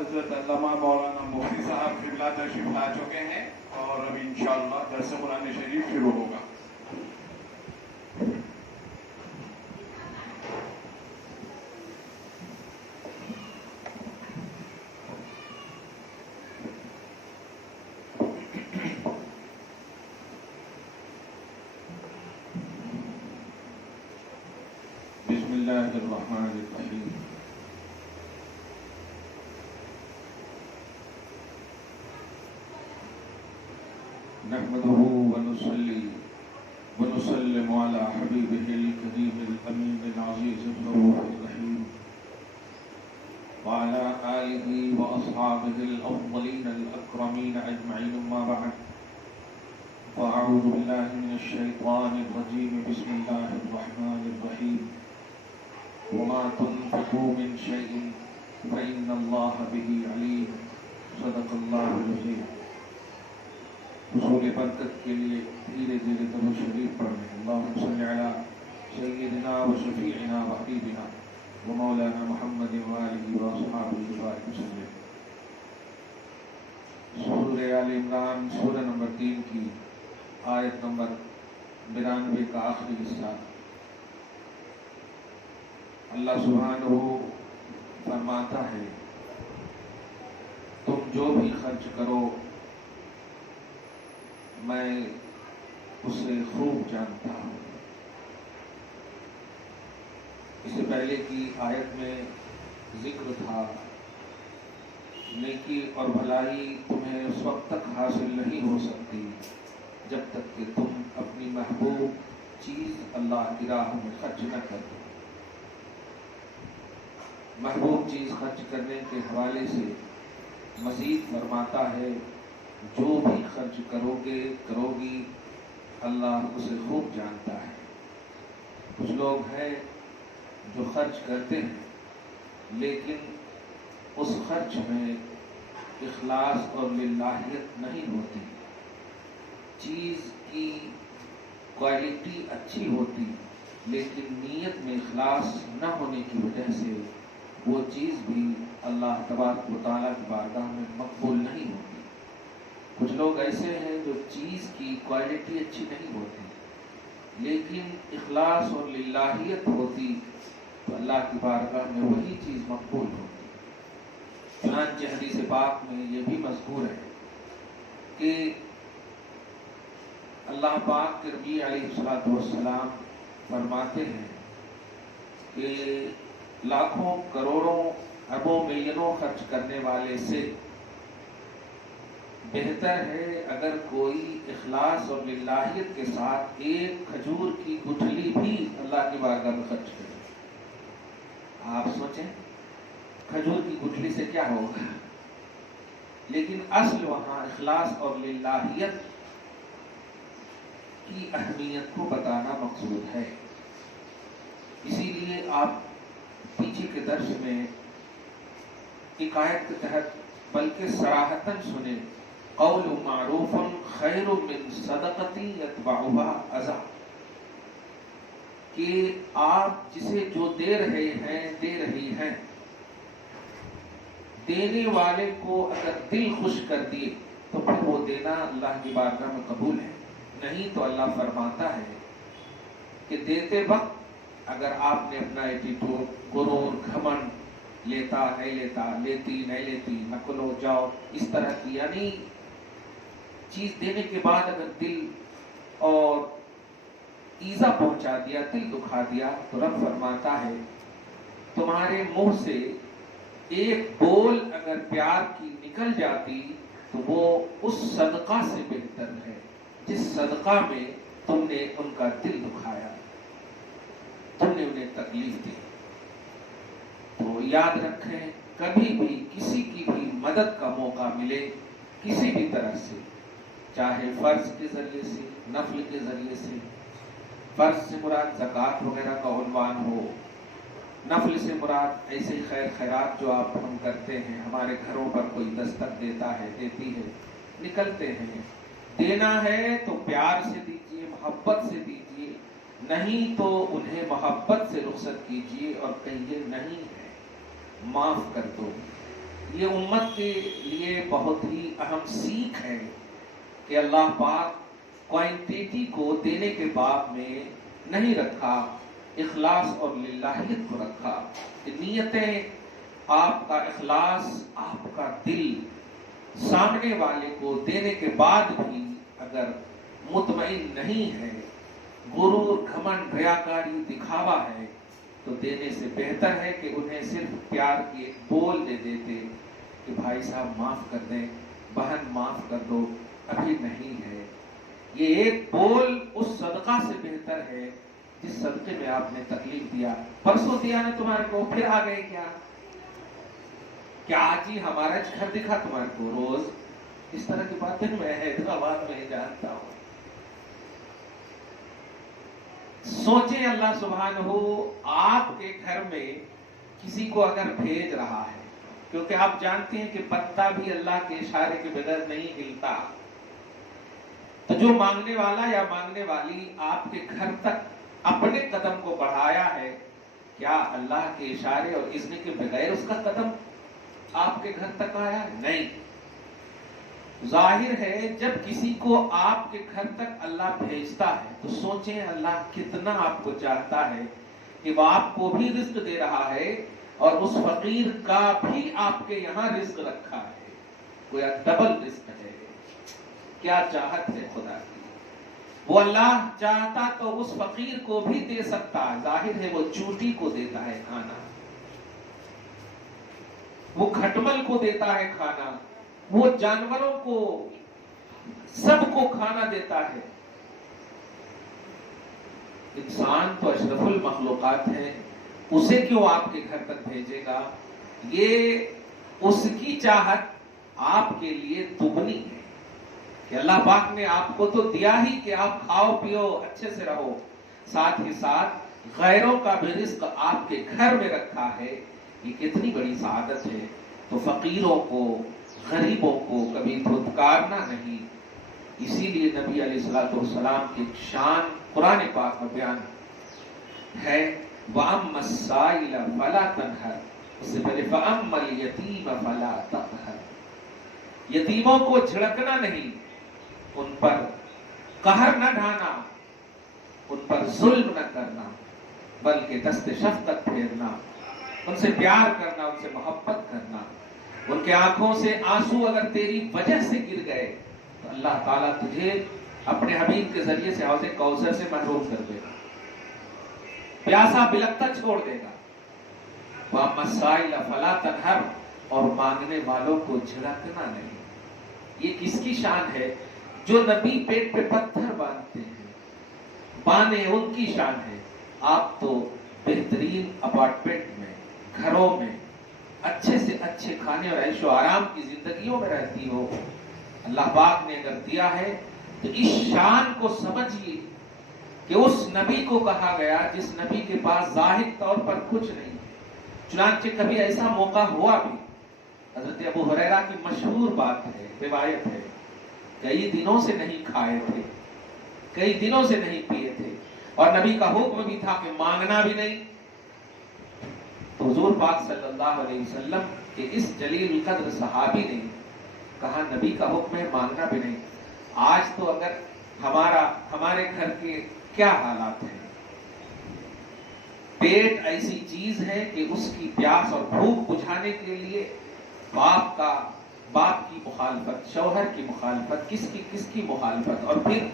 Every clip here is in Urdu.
حضرت علامہ مولانا مفتی صاحب قبلہ تشریف لا چکے ہیں اور اب انشاءاللہ درس قرآن شریف شروع ہوگا. بسم اللہ الرحمن الرحیم. نحمده ونصلي ونسلم على حبيبه الكريم الأمين العزيز الرؤوف الرحيم وعلى آله وأصحابه الأفضلين الأكرمين أجمعين. ما بعد فأعوذ بالله من الشيطان الرجيم. بسم الله الرحمن الرحيم. وما تنفقوا من شيء فإن الله به عليم. صدق الله العظيم. حصول برکت کے لیے دھیرے دھیرے درود شریف پڑھیں. اللہم صلی علی سیدنا و شفیعنا و حبیبنا و مولانا محمد و آلہ و اصحابہ وبارک وسلم. سورہ آل عمران سورہ نمبر 3 کی آیت نمبر 92 کا آخری حصہ. اللہ سبحانہ فرماتا ہے تم جو بھی خرچ کرو میں اسے خوب جانتا ہوں. اس سے پہلے کی آیت میں ذکر تھا نیکی اور بھلائی تمہیں اس وقت تک حاصل نہیں ہو سکتی جب تک کہ تم اپنی محبوب چیز اللہ کی راہ میں خرچ نہ کر دو. محبوب چیز خرچ کرنے کے حوالے سے مزید فرماتا ہے جو بھی خرچ کرو گی اللہ اسے خوب جانتا ہے. کچھ لوگ ہیں جو خرچ کرتے ہیں لیکن اس خرچ میں اخلاص اور للہیت نہیں ہوتی. چیز کی کوالٹی اچھی ہوتی لیکن نیت میں اخلاص نہ ہونے کی وجہ سے وہ چیز بھی اللہ تبارک و تعالیٰ کی بارگاہ میں مقبول نہیں ہوتی. کچھ لوگ ایسے ہیں جو چیز کی کوالٹی اچھی نہیں ہوتی لیکن اخلاص اور للہیت ہوتی تو اللہ کی بارگاہ میں وہی چیز مقبول ہوتی. چنانچہ حدیث پاک میں یہ بھی مذکور ہے کہ اللہ پاک کے نبی علیہ الصلوۃ والسلام فرماتے ہیں کہ لاکھوں کروڑوں اربوں ملینوں خرچ کرنے والے سے بہتر ہے اگر کوئی اخلاص اور للہیت کے ساتھ ایک کھجور کی گٹھلی بھی اللہ کی بارگاہ میں خرچ کرے. آپ سوچیں کھجور کی گٹھلی سے کیا ہوگا، لیکن اصل وہاں اخلاص اور للہیت کی اہمیت کو بتانا مقصود ہے. اسی لیے آپ پیچھے کے درس میں ایک آیت کے تحت بلکہ صراحتاً سنیں قول معروف خیر من صدقۃ یتبعها اذی، کہ آپ جسے جو دے رہی ہیں دینے والے کو اگر دل خوش کر دیے تو پھر وہ دینا اللہ کی بارگاہ میں قبول ہے. نہیں تو اللہ فرماتا ہے کہ دیتے وقت اگر آپ نے اپنا ایٹیٹیوڈ غرور گھمنڈ لیتا نہیں لیتا لیتی نہیں لیتی نقل ہو جاؤ اس طرح کی یعنی چیز دینے کے بعد اگر دل اور ایذا پہنچا دیا دل دکھا دیا تو رب فرماتا ہے تمہارے منہ سے ایک بول اگر پیار کی نکل جاتی تو وہ اس صدقہ سے بہتر ہے جس صدقہ میں تم نے ان کا دل دکھایا، تم نے انہیں تکلیف دی. تو یاد رکھیں کبھی بھی کسی کی بھی مدد کا موقع ملے کسی بھی طرح سے، چاہے فرض کے ذریعے سے نفل کے ذریعے سے، فرض سے مراد زکوٰۃ وغیرہ کا عنوان ہو، نفل سے مراد ایسے خیر خیرات جو آپ ہم کرتے ہیں، ہمارے گھروں پر کوئی دستک دیتا ہے دیتی ہے نکلتے ہیں. دینا ہے تو پیار سے دیجیے محبت سے دیجیے، نہیں تو انہیں محبت سے رخصت کیجیے اور کہیے نہیں ہے معاف کر دو. یہ امت کے لیے بہت ہی اہم سیکھ ہے کہ اللہ پاک کوانٹیٹی کو دینے کے باب میں نہیں رکھا، اخلاص اور للہیت کو رکھا، کہ نیتیں، آپ کا اخلاص، آپ کا دل سامنے والے کو دینے کے بعد بھی اگر مطمئن نہیں ہے، غرور، گھمنڈ، ریاکاری، دکھاوا ہے، تو دینے سے بہتر ہے کہ انہیں صرف پیار کی ایک بول دے دیتے کہ بھائی صاحب معاف کر دیں، بہن معاف کر دو، ابھی نہیں ہے۔ یہ ایک بول اس صدقہ سے بہتر ہے جس صدقے میں آپ نے تکلیف دیا، پرسوں دیا نا تمہارے کو، پھر آ گئے کیا آج ہی ہمارا گھر دکھا تمہارے کو روز؟ اس طرح کی باتیں میں حیدرآباد میں جانتا ہوں۔ سوچیں اللہ سبحانہ آپ کے گھر میں کسی کو اگر بھیج رہا ہے، کیونکہ آپ جانتے ہیں کہ پتا بھی اللہ کے اشارے کے بغیر نہیں ہلتا، تو جو مانگنے والا یا مانگنے والی آپ کے گھر تک اپنے قدم کو بڑھایا ہے، کیا اللہ کے اشارے اور اذن کے بغیر اس کا قدم آپ کے گھر تک آیا؟ نہیں۔ ظاہر ہے جب کسی کو آپ کے گھر تک اللہ بھیجتا ہے تو سوچیں اللہ کتنا آپ کو چاہتا ہے کہ وہ آپ کو بھی رزق دے رہا ہے اور اس فقیر کا بھی آپ کے یہاں رزق رکھا ہے، گویا ڈبل رزق ہے۔ کیا چاہت ہے خدا کی! وہ اللہ چاہتا تو اس فقیر کو بھی دے سکتا ہے، ظاہر ہے وہ چوٹی کو دیتا ہے کھانا، وہ کھٹمل کو دیتا ہے کھانا، وہ جانوروں کو، سب کو کھانا دیتا ہے۔ انسان تو اشرف المخلوقات ہے، اسے کیوں آپ کے گھر تک بھیجے گا؟ یہ اس کی چاہت آپ کے لیے دگنی ہے کہ اللہ پاک نے آپ کو تو دیا ہی کہ آپ کھاؤ پیو اچھے سے رہو، ساتھ ہی ساتھ غیروں کا بھی رزق آپ کے گھر میں رکھا ہے۔ یہ کتنی بڑی سعادت ہے۔ تو فقیروں کو، غریبوں کو کبھی دھتکارنا نہیں۔ اسی لیے نبی علیہ الصلوۃ والسلام کی شان قرآن پاک میں بیان ہے، وَأَمَّا السَّائِلَ فَلَا تَنْهَرْ، اس سے پہلے فَأَمَّا الْيَتِيمَ فَلَا تَقْهَرْ، یتیموں کو جھڑکنا نہیں، ان پر قہر نہ ڈھانا، ان پر ظلم نہ کرنا، بلکہ دست شفقت پھیرنا، ان سے پیار کرنا، ان سے محبت کرنا۔ ان کے آنکھوں سے آنسو اگر تیری وجہ سے گر گئے تو اللہ تعالیٰ تجھے اپنے حبیب کے ذریعے سے حوض کوثر سے محروم کر دے گا، پیاسا بلکتا چھوڑ دے گا۔ وَأَمَّا السَّائِلَ فَلَا تَنْهَرْ، اور مانگنے والوں کو جھڑکنا نہیں۔ یہ کس کی شان ہے؟ جو نبی پیٹ پہ پتھر باندھتے ہیں، بانے ان کی شان ہے۔ آپ تو بہترین اپارٹمنٹ میں، گھروں میں، اچھے سے اچھے کھانے اور عیش و آرام کی زندگیوں میں رہتی ہو۔ اللہ پاک نے اگر دیا ہے تو اس شان کو سمجھیے کہ اس نبی کو کہا گیا جس نبی کے پاس ظاہر طور پر کچھ نہیں۔ چنانچہ کبھی ایسا موقع ہوا بھی، حضرت ابو ہریرہ کی مشہور بات ہے، روایت ہے، کئی دنوں سے نہیں کھائے تھے، کئی دنوں سے نہیں پیے تھے، اور نبی کا حکم بھی تھا کہ مانگنا بھی نہیں۔ تو حضور پاک صلی اللہ علیہ وسلم کے اس جلیل القدر صحابی نے کہا نبی کا حکم ہے مانگنا بھی نہیں۔ آج تو اگر ہمارے گھر کے کیا حالات ہیں، پیٹ ایسی چیز ہے کہ اس کی پیاس اور بھوک بجھانے کے لیے باپ کی مخالفت، شوہر کی مخالفت، کس کی مخالفت، اور پھر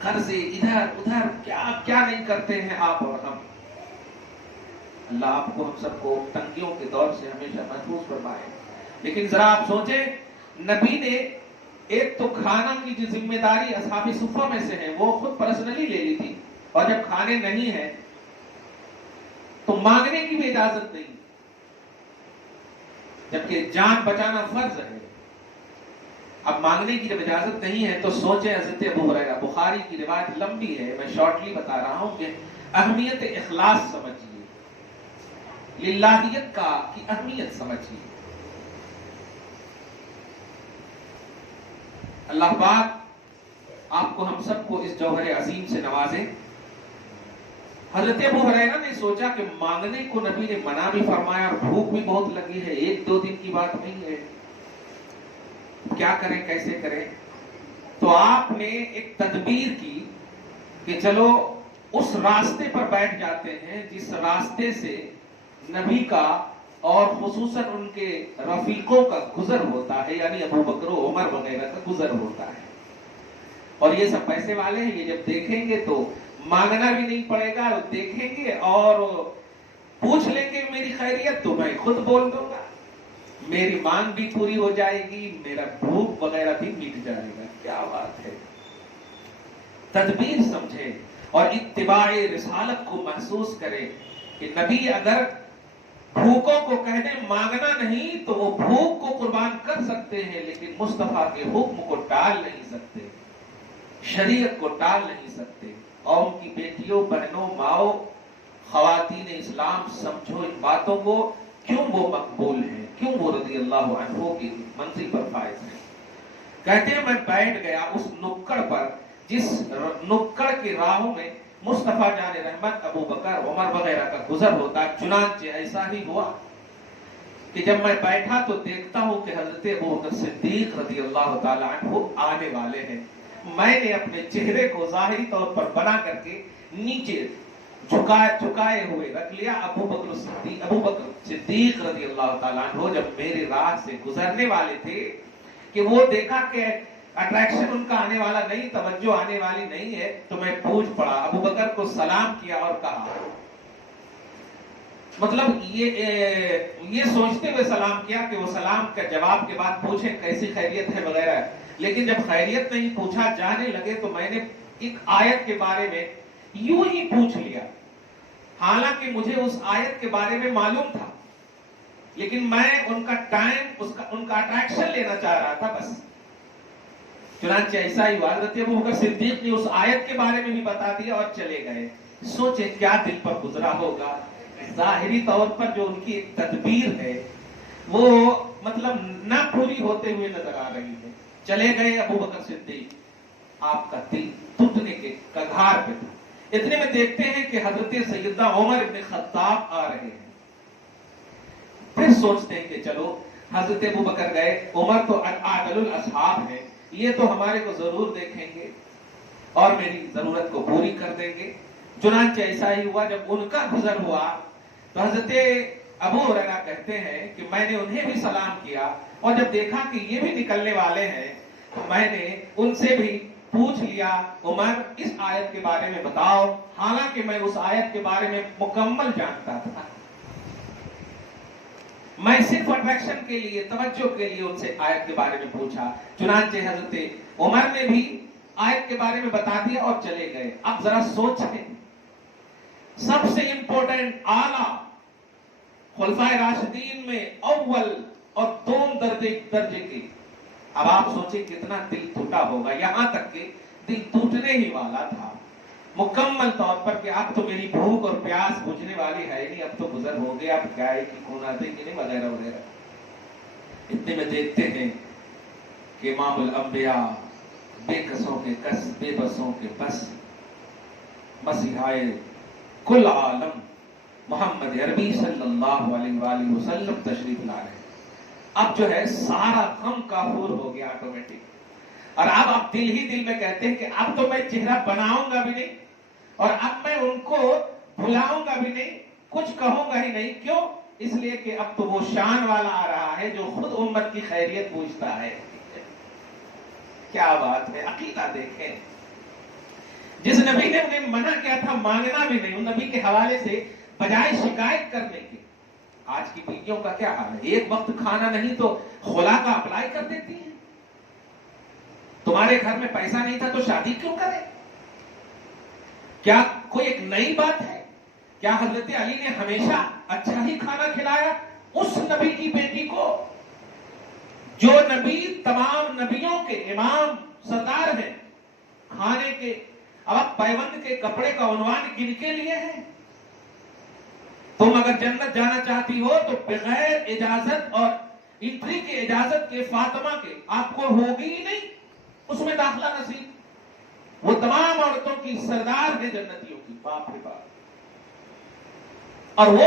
قرضے ادھر ادھر، کیا نہیں کرتے ہیں آپ اور ہم۔ اللہ آپ کو، ہم سب کو تنگیوں کے دور سے ہمیشہ محفوظ فرمائے۔ لیکن ذرا آپ سوچیں، نبی نے ایک تو کھانا کی جو ذمہ داری اصحاب صفہ میں سے ہے وہ خود پرسنلی لے لی تھی، اور جب کھانے نہیں ہیں تو مانگنے کی بھی اجازت نہیں، جبکہ جان بچانا فرض ہے۔ اب مانگنے کی جب اجازت نہیں ہے تو سوچیں حضرت ابو ہریرہ، بخاری کی روایت لمبی ہے، میں شارٹلی بتا رہا ہوں کہ اہمیت اخلاص سمجھیے، للہیت کی اہمیت سمجھیے۔ اللہ پاک آپ کو، ہم سب کو اس جوہر عظیم سے نوازے۔ حضرت ابو ہریرہ نے سوچا کہ مانگنے کو نبی نے منع بھی فرمایا اور بھوک بھی بہت لگی ہے، 1-2 دن کی بات نہیں ہے، کیا کریں کیسے کریں؟ تو آپ نے ایک تدبیر کی کہ چلو اس راستے پر بیٹھ جاتے ہیں جس راستے سے نبی کا اور خصوصاً ان کے رفیقوں کا گزر ہوتا ہے، یعنی ابو بکر و عمر وغیرہ کا گزر ہوتا ہے، اور یہ سب پیسے والے ہیں، یہ جب دیکھیں گے تو مانگنا بھی نہیں پڑے گا، دیکھیں گے اور پوچھ لیں گے میری خیریت تو میں خود بول دوں گا، میری مانگ بھی پوری ہو جائے گی، میرا بھوک وغیرہ بھی مٹ جائے گا۔ کیا بات ہے، تدبیر سمجھے اور اتباع رسالت کو محسوس کرے کہ نبی اگر بھوکوں کو کہنے مانگنا نہیں تو وہ بھوک کو قربان کر سکتے ہیں، لیکن مصطفیٰ کے حکم کو ٹال نہیں سکتے، شریعت کو ٹال نہیں سکتے۔ قوم کی بیٹیوں، بہنوں، ماؤں، خواتین اسلام، سمجھو ان باتوں کو، کیوں وہ مقبول ہیں، کیوں وہ رضی اللہ عنہ کی منزل پر فائز ہیں۔ کہتے ہیں میں بیٹھ گیا اس نکڑ پر جس نکڑ کے راہوں میں مصطفیٰ جان رحمت، ابو بکر، عمر وغیرہ کا گزر ہوتا، چنانچہ ایسا ہی ہوا کہ جب میں بیٹھا تو دیکھتا ہوں کہ حضرت ابو بکر صدیق رضی اللہ تعالی عنہ آنے والے ہیں۔ میں نے اپنے چہرے کو ظاہری طور پر بنا کر کے نیچے جھکائے ہوئے رکھ لیا۔ ابو بکر صدیق رضی اللہ تعالیٰ عنہ جب میرے راہ سے گزرنے والے تھے کہ وہ دیکھا کہ اٹریکشن ان کا آنے والا نہیں، توجہ آنے والی نہیں ہے، تو میں پوچھ پڑا، ابو بکر کو سلام کیا اور کہا، مطلب یہ سوچتے ہوئے سلام کیا کہ وہ سلام کا جواب کے بعد پوچھیں کیسی خیریت ہے وغیرہ، لیکن جب خیریت نہیں پوچھا، جانے لگے تو میں نے ایک آیت کے بارے میں یوں ہی پوچھ لیا، حالانکہ مجھے اس آیت کے بارے میں معلوم تھا، لیکن میں ان کا ٹائم، ان کا اٹریکشن لینا چاہ رہا تھا بس۔ چنانچہ ایسا ہی ہوا، حضرت ابو بکر صدیق نے اس آیت کے بارے میں بھی بتا دیا اور چلے گئے۔ سوچیں کیا دل پر گزرا ہوگا۔ ظاہری طور پر جو ان کی ایک تدبیر ہے وہ مطلب نہ پوری ہوتے ہوئے نظر آ رہی ہے۔ چلے گئے ابو بکر صدیق، آپ کا دل ٹوٹنے کے کگار پہ تھا۔ اتنے میں دیکھتے ہیں کہ حضرت سیدنا عمر ابن خطاب آ رہے ہیں۔ پھر سوچتے ہیں کہ چلو حضرت ابو بکر گئے، عمر تو عادل الاصحاب ہے، یہ تو ہمارے کو ضرور دیکھیں گے اور میری ضرورت کو پوری کر دیں گے۔ چنانچہ ایسا ہی ہوا، جب ان کا گزر ہوا تو حضرت ابو ہریرہ کہتے ہیں کہ میں نے انہیں بھی سلام کیا، اور جب دیکھا کہ یہ بھی نکلنے والے ہیں تو میں نے ان سے بھی پوچھ لیا، عمر اس آیت کے بارے میں بتاؤ، حالانکہ میں اس آیت کے بارے میں مکمل جانتا تھا۔ میں صرف اٹریکشن کے لیے، توجہ کے لیے ان سے آیت کے بارے میں پوچھا۔ چنانچہ حضرت عمر نے بھی آیت کے بارے میں بتا دیا اور چلے گئے۔ اب ذرا سوچیں، سب سے امپورٹنٹ اعلیٰ خلفائے راشدین میں اول اور دوم درجے کے، اب آپ سوچیں کتنا دل ٹوٹا ہوگا، یہاں تک کہ دل ٹوٹنے ہی والا تھا مکمل طور پر کہ اب تو میری بھوک اور پیاس بجھنے والی ہے نہیں، اب تو گزر ہو گیا، اب کیا ہے کہ کون آتے کہ نہیں وغیرہ وغیرہ۔ اتنے میں دیکھتے ہیں کہ امام الانبیاء، بے کسوں کے کس، بے بسوں کے بس، مسیحائے کل عالم محمد عربی صلی اللہ علیہ وآلہ وسلم تشریف لا رہے ہیں۔ اب جو ہے سارا غم کافور ہو گیا آٹومیٹک، اور اب دل ہی دل میں کہتے ہیں کہ اب تو میں چہرہ بناؤں گا بھی نہیں، اور اب میں ان کو بلاؤں گا بھی نہیں، کچھ کہوں گا ہی نہیں۔ کیوں؟ اس لیے کہ اب تو وہ شان والا آ رہا ہے جو خود امت کی خیریت پوچھتا ہے۔ کیا بات ہے، عقیدہ دیکھیں، جس نبی نے انہیں منع کیا تھا مانگنا بھی نہیں، ان نبی کے حوالے سے بجائے شکایت کرنے کے۔ آج کی بیویوں کا کیا حال ہے، ایک وقت کھانا نہیں تو خلا کا اپلائی کر دیتی ہیں۔ تمہارے گھر میں پیسہ نہیں تھا تو شادی کیوں کرے؟ کیا کوئی ایک نئی بات ہے؟ کیا حضرت علی نے ہمیشہ اچھا ہی کھانا کھلایا اس نبی کی بیٹی کو، جو نبی تمام نبیوں کے امام سردار ہیں؟ کھانے کے اب پیوند کے کپڑے کا عنوان کن کے لیے ہے؟ تم اگر جنت جانا چاہتی ہو تو بغیر اجازت اور انٹری کی اجازت کے فاطمہ کے آپ کو ہوگی ہی نہیں اس میں داخلہ نصیب۔ وہ تمام عورتوں کی سردار ہے جنتیوں کی، باپ رے باپ۔ اور وہ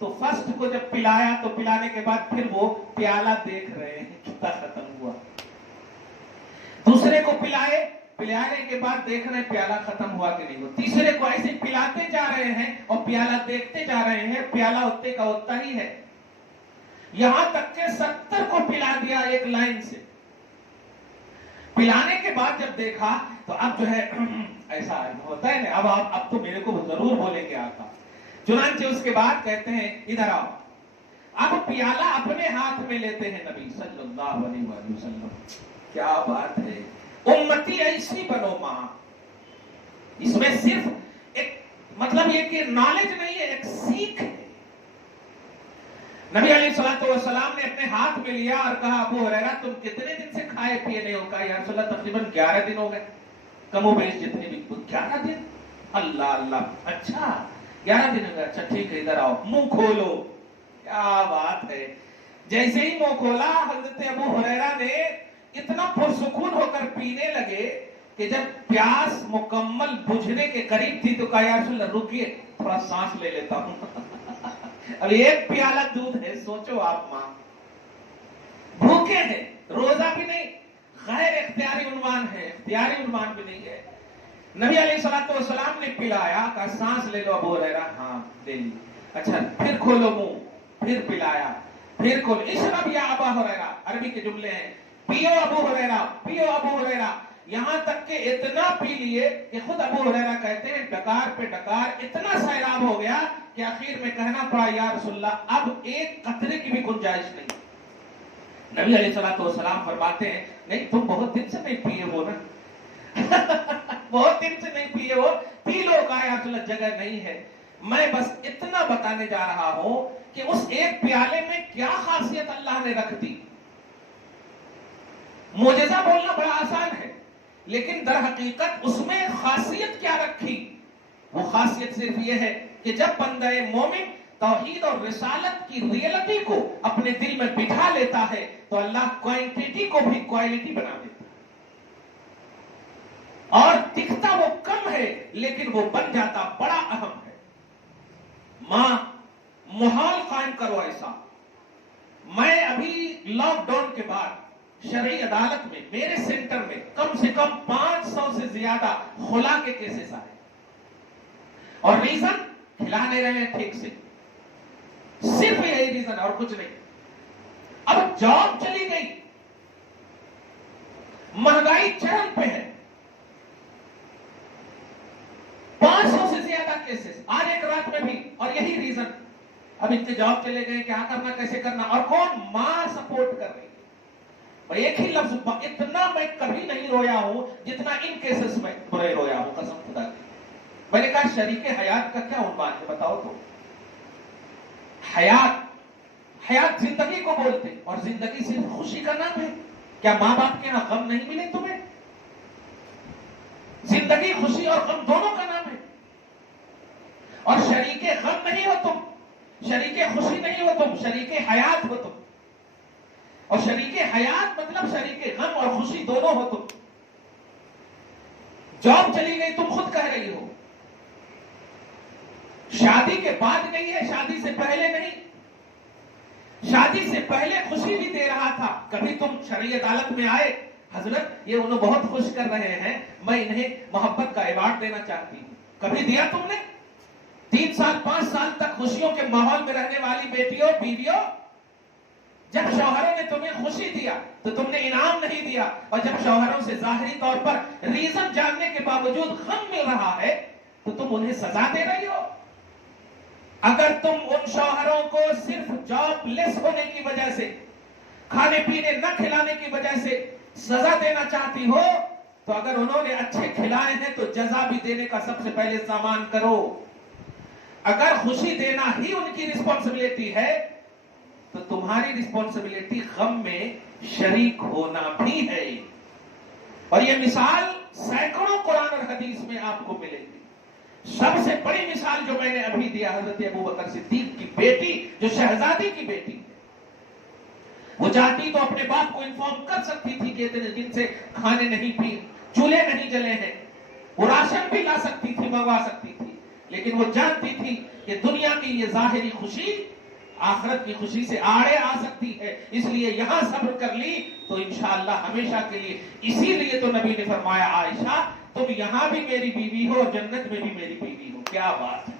تو فرسٹ کو جب پلایا تو پلانے کے بعد پھر وہ پیالہ دیکھ رہے ہیں کتنا ختم ہوا. دوسرے کو پلانے کے بعد دیکھ رہے ہیں پیالہ ختم ہوا کہ نہیں ہوا. تیسرے کو ایسے پلاتے جا رہے ہیں اور پیالہ دیکھتے جا رہے ہیں, پیالہ اتنے کا اتنا ہی ہے. یہاں تک کہ 70 کو پلا دیا ایک لائن سے. پلانے کے بعد جب دیکھا تو اب جو ہے ایسا ہوتا ہے نا, اب تو میرے کو ضرور بولیں گے آقا. چنانچہ اس کے بعد کہتے ہیں ادھر آؤ. اب پیالہ اپنے ہاتھ میں لیتے ہیں نبی صلی اللہ علیہ وسلم. کیا بات ہے, امتی ایسی بنو ماں. اس میں صرف ایک مطلب یہ کہ نالج نہیں ہے, ایک سیکھ ہے. نبی علیہ الصلوۃ والسلام نے اپنے ہاتھ میں لیا اور کہا ابو ہریرہ تم کتنے دن سے کھائے پیے نہیں ہو؟ کہا یا رسول اللہ تقریباً 11 دن ہو گئے, کم و بیش جتنے بھی. 11 دن؟ اللہ اللہ, اچھا 11 دن ہو گئے, اچھا ٹھیک ہے ادھر آؤ, منہ کھولو. کیا بات ہے. جیسے ہی منہ کھولا حضرت ابو ہریرہ نے اتنا پرسکون ہو کر پینے لگے کہ جب پیاس مکمل بجھنے کے قریب تھی تو کہا یا رسول اللہ رکیے تھوڑا سانس لے لیتا ہوں. اب ایک پیالہ دودھ ہے, سوچو آپ ماں بھوکے ہیں, روزہ بھی نہیں, غیر اختیاری عنوان ہے, اختیاری عنوان بھی نہیں ہے. نبی علیہ الصلوۃ والسلام نے پلایا, کہا سانس لے لو ابو ہریرہ. ہاں لے لی. اچھا پھر کھولو منہ, پھر پلایا, پھر کھولو. اشرب یا ابا ہریرہ, عربی کے جملے ہیں, پیو ابو ہریرہ, پیو ابو ہریرہ. یہاں تک کہ اتنا پی لیے کہ خود ابو ہریرہ کہتے ہیں ڈکار پہ ڈکار اتنا سیلاب ہو گیا کہ آخر میں کہنا پڑا یا رسول اللہ اب ایک قطرے کی بھی گنجائش نہیں. نبی علیہ الصلوۃ والسلام فرماتے ہیں نہیں تم بہت دن سے نہیں پیے ہو نا, بہت دن سے نہیں پیے ہو, پی لو. کہا یا رسول اللہ جگہ نہیں ہے, میں بس اتنا بتانے جا رہا ہوں کہ اس ایک پیالے میں کیا خاصیت اللہ نے رکھ دی. معجزہ بولنا بڑا آسان ہے, لیکن در حقیقت اس میں خاصیت کیا رکھی؟ وہ خاصیت صرف یہ ہے کہ جب بندہ مومن توحید اور رسالت کی ریئلٹی کو اپنے دل میں بٹھا لیتا ہے تو اللہ کوانٹٹی کو بھی کوالٹی بنا دیتا ہے. اور دکھتا وہ کم ہے لیکن وہ بن جاتا بڑا اہم ہے. ماں ماحول قائم کرو ایسا. میں ابھی لاک ڈاؤن کے بعد شرعی عدالت میں میرے سینٹر میں کم سے کم 500 سے زیادہ خلا کے کیسز آئے, اور ریزن کھلا نہیں رہے ہیں ٹھیک سے, صرف یہی ریزن اور کچھ نہیں. اب جاب چلی گئی, مہنگائی چرم پہ ہے, 500 سے زیادہ کیسز آج ایک رات میں بھی, اور یہی ریزن. اب ان کے جاب چلے گئے, کیا کرنا کیسے کرنا, اور کون؟ ماں سپورٹ کر رہی ہے. ایک ہی لفظ, اتنا میں کبھی نہیں رویا ہوں جتنا ان کیسز میں رویا ہوں قسم خدا کی. میں نے کہا شریک حیات کا کیا عنوان ہے بتاؤ تو. حیات زندگی کو بولتے, اور زندگی صرف خوشی کا نام ہے. کیا ماں باپ کے یہاں غم نہیں ملے تمہیں؟ زندگی خوشی اور غم دونوں کا نام ہے. اور شریک غم نہیں ہو تم, شریک خوشی نہیں ہو تم, شریک حیات ہو تم. اور شریک حیات مطلب شریک غم اور خوشی دونوں ہو تم. جاب چلی گئی تم خود کہہ رہی ہو, شادی کے بعد گئی ہے, شادی سے پہلے نہیں. شادی سے پہلے خوشی بھی دے رہا تھا. کبھی تم شرعی عدالت میں آئے, حضرت یہ انہوں بہت خوش کر رہے ہیں, میں انہیں محبت کا ایوارڈ دینا چاہتی ہوں, کبھی دیا تم نے؟ 3 سال 5 سال تک خوشیوں کے ماحول میں رہنے والی بیٹیوں بیویوں, جب شوہروں نے تمہیں خوشی دیا تو تم نے انعام نہیں دیا, اور جب شوہروں سے ظاہری طور پر ریزن جاننے کے باوجود غم مل رہا ہے تو تم انہیں سزا دے رہی ہو. اگر تم ان شوہروں کو صرف جاب لیس ہونے کی وجہ سے, کھانے پینے نہ کھلانے کی وجہ سے سزا دینا چاہتی ہو, تو اگر انہوں نے اچھے کھلائے ہیں تو جزا بھی دینے کا سب سے پہلے سامان کرو. اگر خوشی دینا ہی ان کی رسپانسبلٹی ہے تو تمہاری رسپانسبلٹی غم میں شریک ہونا بھی ہے. اور یہ مثال سینکڑوں قرآن اور حدیث میں آپ کو ملے گی. سب سے بڑی مثال جو میں نے ابھی دیا حضرت ابوبکر صدیق کی بیٹی, جو شہزادی کی بیٹی, وہ چاہتی تو اپنے باپ کو انفارم کر سکتی تھی کہ اتنے دن سے کھانے نہیں پی, چولہے نہیں جلے ہیں, وہ راشن بھی لا سکتی تھی, منگوا سکتی تھی, لیکن وہ جانتی تھی کہ دنیا کی یہ ظاہری خوشی آخرت کی خوشی سے آڑے آ سکتی ہے، اس لیے یہاں صبر کر لی تو انشاءاللہ ہمیشہ کے لیے۔ اسی لیے تو نبی نے فرمایا عائشہ تم یہاں بھی میری بیوی ہو، جنت میں بھی میری بیوی ہو۔ کیا بات ہے!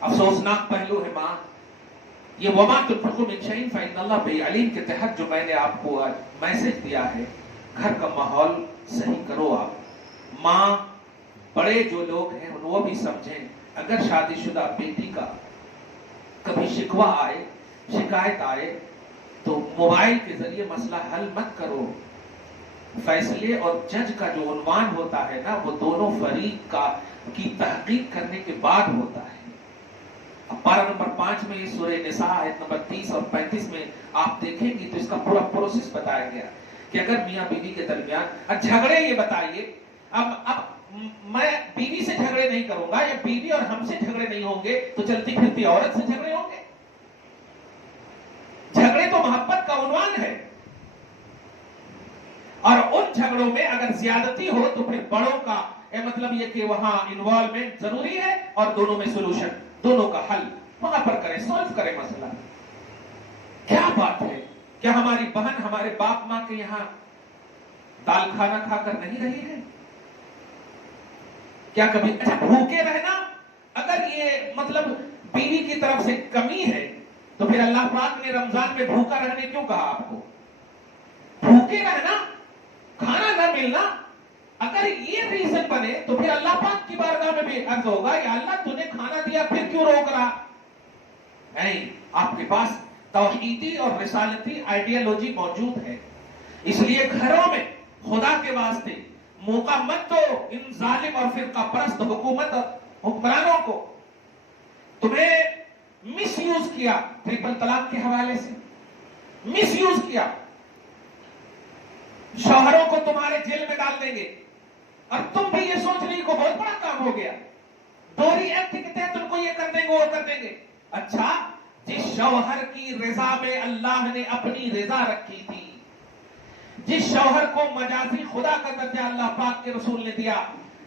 افسوسناک پہلو ہے ماں یہ وما تنفقوا من شيء فإن الله به عليم کے تحت جو میں نے آپ کو آج میسج دیا ہے، گھر کا ماحول صحیح کرو۔ آپ ماں بڑے جو لوگ ہیں وہ بھی سمجھیں، اگر شادی شدہ بیٹی کا کبھی شکوہ آئے، شکایت آئے تو موبائل کے ذریعے مسئلہ حل مت کرو۔ فیصلے اور جج کا جو عنوان ہوتا ہے نا وہ دونوں فریق کی تحقیق کرنے کے بعد ہوتا ہے۔ پارہ نمبر 5 میں سورہ نساء آیت نمبر 30 اور 35 میں آپ دیکھیں گے تو اس کا پورا پروسیس بتایا گیا کہ اگر میاں بیوی کے درمیان جھگڑے، یہ بتائیے اب میں بیوی سے جھگڑے نہیں کروں گا یا بیوی اور ہم سے جھگڑے نہیں ہوں گے تو چلتی پھرتی عورت سے جھگڑے ہوں گے؟ جھگڑے تو محبت کا عنوان ہے، اور ان جھگڑوں میں اگر زیادتی ہو تو پھر بڑوں کا مطلب یہ کہ وہاں انوالومنٹ ضروری ہے اور دونوں میں سولوشن، دونوں کا حل وہاں پر کرے، سولو کرے مسئلہ۔ کیا بات ہے! کیا ہماری بہن ہمارے باپ ماں کے یہاں دال کھانا کھا کر نہیں رہی ہے؟ کیا کبھی اچھا بھوکے رہنا اگر یہ مطلب بیوی کی طرف سے کمی ہے تو پھر اللہ پاک نے رمضان میں بھوکا رہنے کیوں کہا آپ کو؟ بھوکے رہنا، کھانا نہ ملنا، اگر یہ ریزن بنے تو پھر اللہ پاک کی بارگاہ میں بھی عرض ہوگا یا اللہ تو نے کھانا دیا پھر کیوں روک رہا؟ نہیں، آپ کے پاس توحیدی اور رسالتی آئیڈیالوجی موجود ہے، اس لیے گھروں میں خدا کے واسطے موقع مت دو ان ظالم اور فرقہ پرست حکومت اور حکمرانوں کو۔ تمہیں مس یوز کیا ٹرپل طلاق کے حوالے سے، مس یوز کیا، شوہروں کو تمہارے جیل میں ڈال دیں گے، اور تم بھی یہ سوچ رہی کو بہت بڑا کام ہو گیا، دوہری ایکٹ کے تحت تم کو یہ کر دیں گے وہ کر دیں گے۔ اچھا، جس شوہر کی رضا میں اللہ نے اپنی رضا رکھی تھی، جس شوہر کو مجازی خدا کا درجہ اللہ پاک کے رسول نے دیا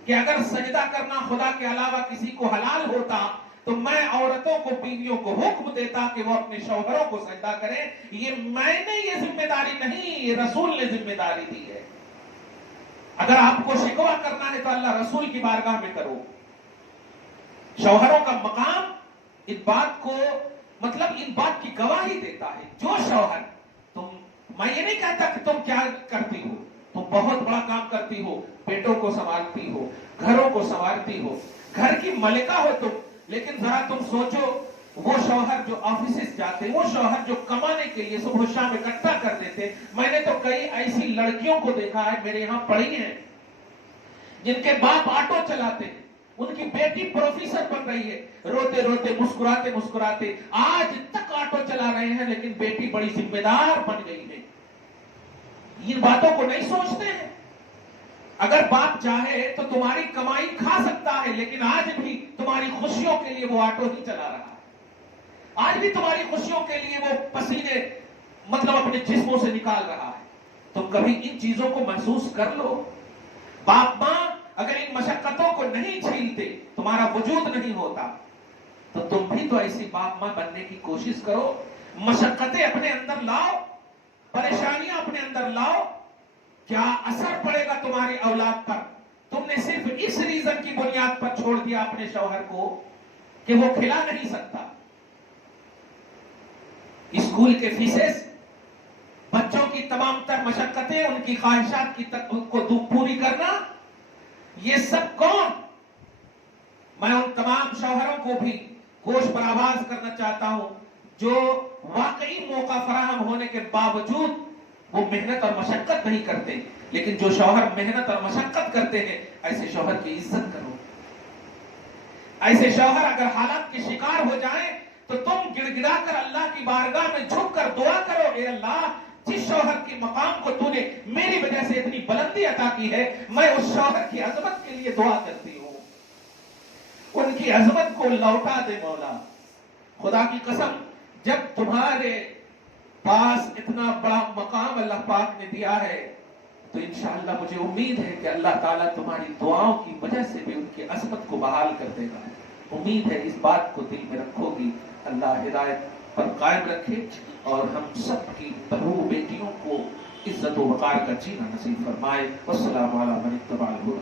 کہ اگر سجدہ کرنا خدا کے علاوہ کسی کو حلال ہوتا تو میں عورتوں کو، بیویوں کو حکم دیتا کہ وہ اپنے شوہروں کو سجدہ کریں، یہ میں نے یہ ذمہ داری نہیں، یہ رسول نے ذمہ داری دی ہے۔ اگر آپ کو شکوہ کرنا ہے تو اللہ رسول کی بارگاہ میں کرو۔ شوہروں کا مقام اس بات کو مطلب ان بات کی گواہی دیتا ہے، جو شوہر میں یہ نہیں کہتا کہ تم کیا کرتی ہو، تم بہت بڑا کام کرتی ہو، بیٹوں کو سنبھالتی ہو، گھروں کو سنوارتی ہو، گھر کی ملکہ ہو تم، لیکن ذرا تم سوچو وہ شوہر جو آفیسز جاتے، وہ شوہر جو کمانے کے لیے صبح شام اکٹھا کر دیتے۔ میں نے تو کئی ایسی لڑکیوں کو دیکھا ہے میرے یہاں پڑھی ہیں جن کے باپ آٹو چلاتے ہیں، ان کی بیٹی پروفیسر بن رہی ہے، روتے روتے مسکراتے مسکراتے آج تک آٹو چلا رہے ہیں، لیکن بیٹی بڑی ذمہ دار بن گئی ہے۔ ان باتوں کو نہیں سوچتے ہیں؟ اگر باپ چاہے تو تمہاری کمائی کھا سکتا ہے، لیکن آج بھی تمہاری خوشیوں کے لیے وہ آٹو ہی چلا رہا ہے، آج بھی تمہاری خوشیوں کے لیے وہ پسینے مطلب اپنے جسموں سے نکال رہا ہے۔ تم کبھی ان چیزوں کو محسوس کر لو۔ باپ ماں اگر ان مشقتوں کو نہیں جھیلتے، تمہارا وجود نہیں ہوتا، تو تم بھی تو ایسی باپ ماں بننے کی کوشش کرو، مشقتیں اپنے اندر لاؤ، پریشانیاں اپنے اندر لاؤ۔ کیا اثر پڑے گا تمہاری اولاد پر؟ تم نے صرف اس ریزن کی بنیاد پر چھوڑ دیا اپنے شوہر کو کہ وہ کھلا نہیں سکتا۔ اسکول کے فیسز، بچوں کی تمام تر مشقتیں، ان کی خواہشات کو پوری کرنا، یہ سب کون؟ میں ان تمام شوہروں کو بھی گوش پر آواز کرنا چاہتا ہوں جو واقعی موقع فراہم ہونے کے باوجود وہ محنت اور مشقت نہیں کرتے، لیکن جو شوہر محنت اور مشقت کرتے ہیں ایسے شوہر کی عزت کرو۔ ایسے شوہر اگر حالات کے شکار ہو جائیں تو تم گڑ گڑا کر اللہ کی بارگاہ میں جھک کر دعا کرو، اے اللہ جس شوہر کے مقام کو تو نے میری وجہ سے اتنی بلندی عطا کی ہے، میں اس شوہر کی عظمت کے لیے دعا کرتی ہوں، ان کی عظمت کو لوٹا دے مولا۔ خدا کی قسم، جب تمہارے پاس اتنا بڑا مقام اللہ پاک نے دیا ہے تو انشاءاللہ مجھے امید ہے کہ اللہ تعالیٰ تمہاری دعاؤں کی وجہ سے بھی ان کی عظمت کو بحال کر دے گا. امید ہے اس بات کو دل میں رکھو گی. اللہ ہدایت پر قائم رکھے اور ہم سب کی بہو بیٹیوں کو عزت و وقار کا جینا نصیب فرمائے. والسلام علی من اتبع الہدی.